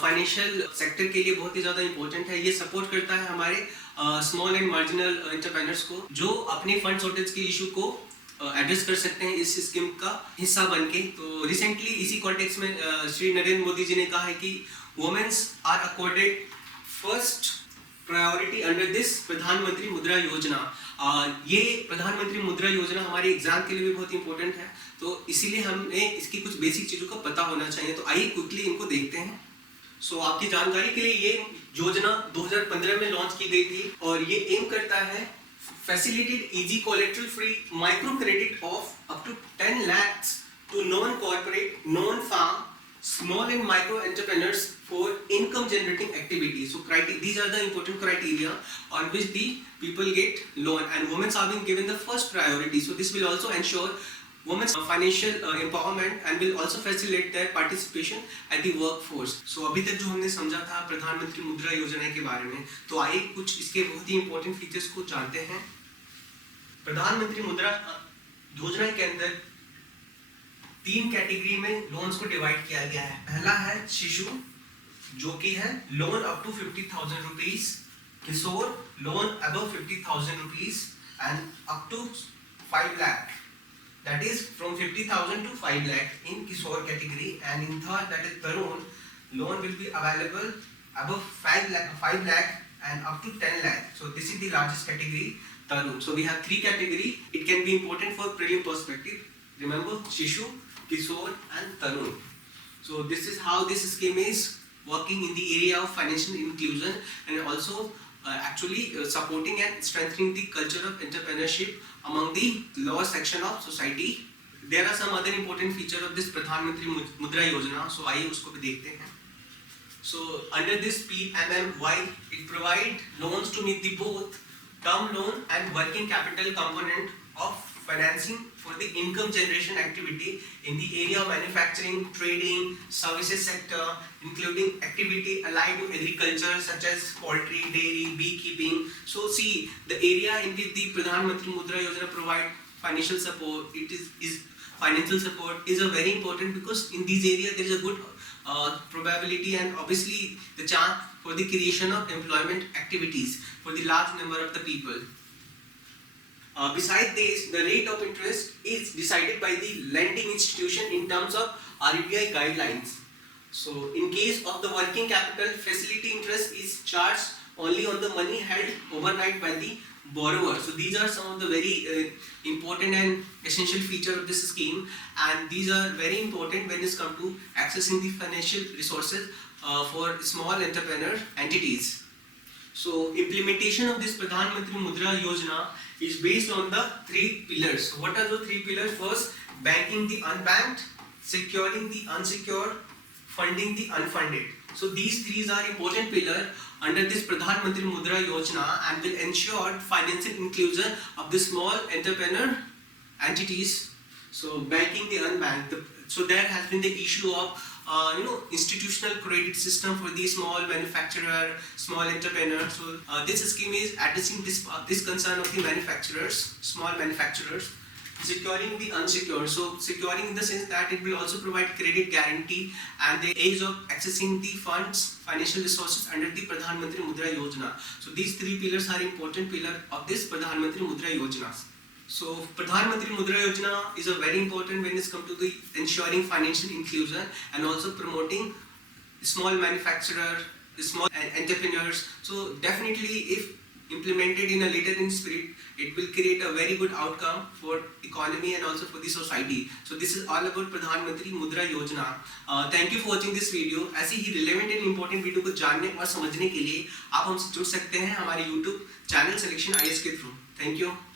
Financial sector के लिए बहुत ही ज़्यादा इंपॉर्टेंट है। ये सपोर्ट करता है हमारे स्मॉल एंड मार्जिनल एंटरप्रेन्योर्स को, जो अपने फंड शॉर्टेज के इशू को एड्रेस कर सकते हैं इस स्कीम का हिस्सा बन के। तो रिसेंटली इसी कॉन्टेक्स्ट में श्री नरेंद्र मोदी जी ने कहा है कि womens are accorded first priority under this Pradhan Mantri Mudra योजना। ये प्रधानमंत्री मुद्रा योजना हमारे एग्जाम के लिए भी बहुत इंपॉर्टेंट है, तो इसीलिए हमें इसकी कुछ बेसिक चीज़ों का पता होना चाहिए। तो आइए क्विकली इनको देखते हैं। सो आपकी जानकारी के लिए ये योजना 2015 में लॉन्च की गई थी और ये एम करता है facilitate easy collateral free micro credit of up to 10 lakhs to non-corporate, non-farm, small and micro entrepreneurs for income generating activities. So these are the important criteria on which the people get loan, and women are being given the first priority. So this will also ensure women's financial empowerment and will also facilitate their participation at the workforce. So अभी तक जो हमने समझा था प्रधानमंत्री मुद्रा योजना के बारे में, तो आइए कुछ इसके बहुत ही इंपॉर्टेंट फीचर्स को जानते हैं। प्रधानमंत्री मुद्रा योजना के अंदर 3 कैटेगरी में लोन्स को डिवाइड किया गया है। पहला है शिशु, जो कि है loan up to 50,000 rupees, Kishore loan above 50,000 rupees and up to 5 lakh, that is from 50,000 to 5 lakh in Kishore category, and in third, that is Tarun, loan will be available above 5 lakh and up to 10 lakh. So this is the largest category, Tarun. So we have 3 category. It can be important for prelim perspective. Remember, Shishu, Kishore and Tarun. So this is how this scheme is working in the area of financial inclusion, and also actually supporting and strengthening the culture of entrepreneurship among the lower section of society. There are some other important features of this Pradhan Mantri Mudra Yojana. So आइए उसको भी देखते हैं. So under this PMMY, it provide loans to meet the both term loan and working capital component of financing for the income generation activity in the area of manufacturing, trading, services sector, including activity allied to agriculture such as poultry, dairy, beekeeping. So see, the area in which the Pradhan Mantri Mudra Yojana provide financial support, financial support is a very important, because in these areas there is a good probability and obviously the chance for the creation of employment activities for the large number of the people. Besides this, the rate of interest is decided by the lending institution in terms of RBI guidelines. So in case of the working capital, facility interest is charged only on the money held overnight by the borrower. So these are some of the very important and essential features of this scheme, and these are very important when it comes to accessing the financial resources for small entrepreneur entities. So implementation of this Pradhan Mantri Mudra Yojana is based on the 3 pillars. So what are the 3 pillars? First, banking the unbanked, securing the unsecured, funding the unfunded. So these 3 are important pillars under this Pradhan Mantri Mudra Yojana and will ensure financial inclusion of the small entrepreneur entities. So banking the unbanked. So there has been the issue of institutional credit system for the small manufacturer, small entrepreneur. So this scheme is addressing this concern of the manufacturers, small manufacturers. Securing the unsecured. So securing in the sense that it will also provide credit guarantee and the ease of accessing the funds, financial resources under the Pradhan Mantri Mudra Yojana. So these 3 pillars are important pillar of this Pradhan Mantri Mudra Yojana. So Pradhan Mantri Mudra Yojana is a very important when it comes to the ensuring financial inclusion and also promoting small manufacturer, small entrepreneurs. So definitely if implemented in a leader in spirit, it will create a very good outcome for economy and also for the society. So this is all about Pradhan Mantri Mudra Yojana. Thank you for watching this video. ऐसी ही relevant and important video को जानने और समझने के लिए आप हमसे जुड़ सकते हैं हमारे YouTube चैनल सिलेक्शन IAS के थ्रू. Thank you.